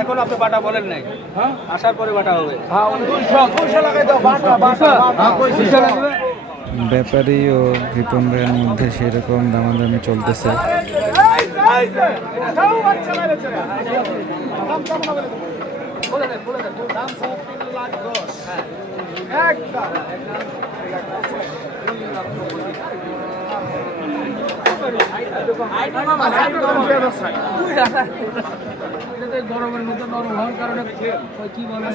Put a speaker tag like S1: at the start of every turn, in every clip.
S1: এখন আপনি বাটা বলেন নাই। আসার পরে বাটা হবে।
S2: ব্যাপারী ও ভাইয়ের মধ্যে সেরকম দামাদামি চলতেছে।
S1: গরমের মধ্যে নরম হওয়ার কারণে কি বলে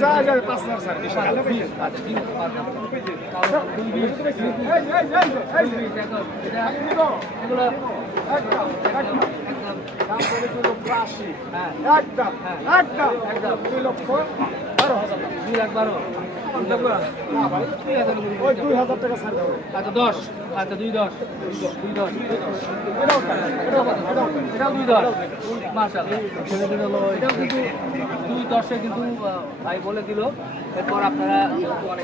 S1: দুই লাখ বারো। আচ্ছা আচ্ছা দুই দশ। দুই দশ। দুই দশ। দুই দশে কিন্তু ভাই বলে দিল। এরপর আপনারা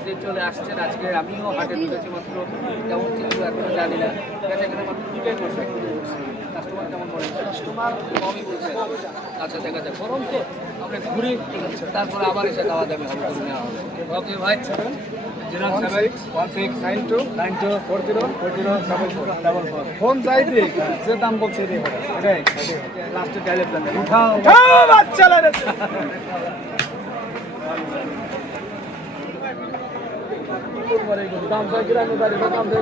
S1: যেহেতু চলে আসছেন, আজকে আমিও হাটে ঢুকেছি মাত্র। কেমন চিত্র এখনও জানি না। কিনা মাত্র দুটাই করছে কাস্টমার কেমন বলে কাস্টমার কমই বলছে আচ্ছা দেখা যাক। গরম তো আমরা ঘুরি তারপরে আবার এসে দাওয়া দামি হবে। ওকে ভাই
S3: ফোন চাইতে যে দাম বলছে
S1: লাস্টের প্ল্যান।
S3: উঠাও। বাচ্চা দাম চাই কিরানি বাড়ি দাম চাই।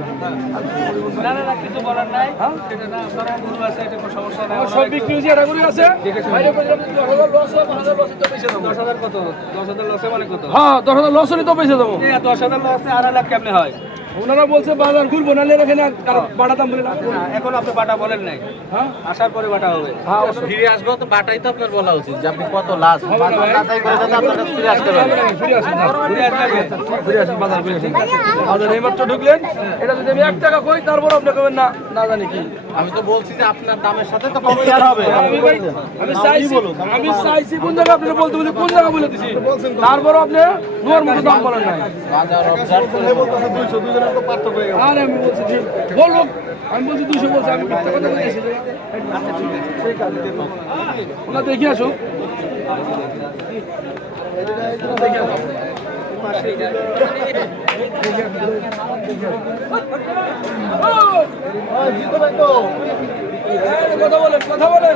S3: না
S1: না না কিছু বলার নাই। এটা না আপনারা গরু আছে এটা কোনো সমস্যা নাই।
S3: সব বিক্রি হয়েছে এটা করে আছে? বাইরে কইলাম দশ হাজার লস হাজার লস তো বেশি দেবো
S1: দশ হাজার কত? দশ হাজার লসে মানে কত?
S3: হ্যাঁ দশ হাজার লস হলে তো দেবো
S1: দশ হাজার লসে লাখ কেমনে হয়?
S3: ওনারা বলছে বাজার ঘুরবো নাহলে এখানে আর বাড়া দাম বলে না
S1: না, এখন আপনি বাটা বলেন নাই।
S3: হ্যাঁ?
S1: আসার পরে বাটা হবে।
S3: হ্যাঁ
S4: ফিরে আসব তো বাটাই তো আপনার বলা উচিত যে আপনি কত লাস
S3: হবে না ভাই।
S4: যাচাই করে যাতে আপনার ফিরে আসতে
S3: না।
S1: ঘুরে
S3: বাজার এইমাত্র ঢুকলেন এটা যদি আমি এক টাকা করি তারপর আপনি কবেন না না জানি কি।
S4: আমি তো বলছি যে আপনার দামের সাথে তো কম আর হবে।
S3: আমি চাইছি আমি চাইছি কোন জায়গা আপনি বলতে বলি কোন জায়গা বলে দিছি? তারপর আপনি নোয়ার মতো দাম বলেন নাই।
S4: বাজার অবজার্ভ করে
S3: আর আমি বলছি যে বলুক আমি বলছি দুশো বলছি আমি মিথ্যা কথা বলেছি আচ্ছা ঠিক আছে। দেখে দেখে কথা বলেন কথা বলেন।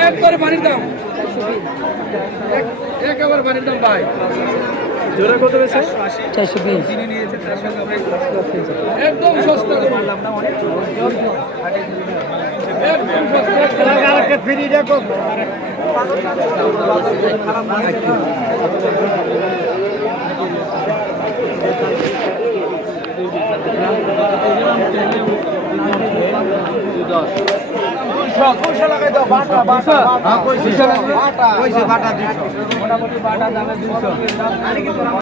S3: একবারে পানির দাম। এক- একেবারে পানির দাম ভাই। জোরে কত বেশি
S1: চারশো বিশ।
S3: একদম সস্তা
S1: পারলাম না অনেক
S3: একদম সস্তা
S4: ফ্রি দেখো
S1: মোটামুটি বাটা দামে দুশো